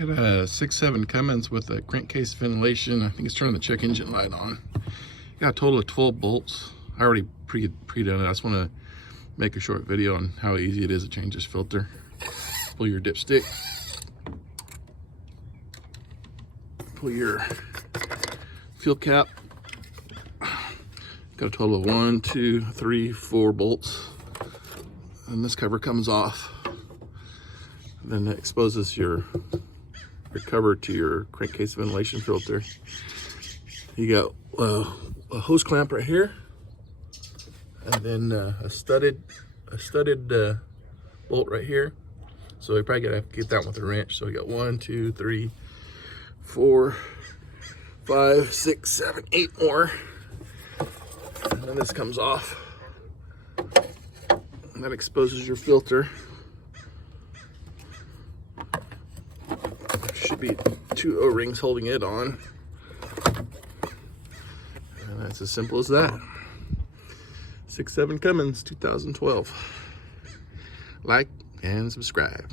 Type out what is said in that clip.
I got a 6.7 Cummins with a crankcase ventilation. I think it's turning the check engine light on. Got a total of 12 bolts. I already pre-done it. I just want to make a short video on how easy it is to change this filter. Pull your dipstick. Pull your fuel cap. Got a total of 1, 2, 3, 4 bolts. And this cover comes off. Then it exposes your cover to your crankcase ventilation filter. You got a hose clamp right here, and then a studded bolt right here. So you probably gotta have to get that one with a wrench. So we got 1, 2, 3, 4, 5, 6, 7, 8 more. And then this comes off. And that exposes your filter. Should be 2 O-rings holding it on. And that's as simple as that. 6.7 Cummins 2012. Like and subscribe.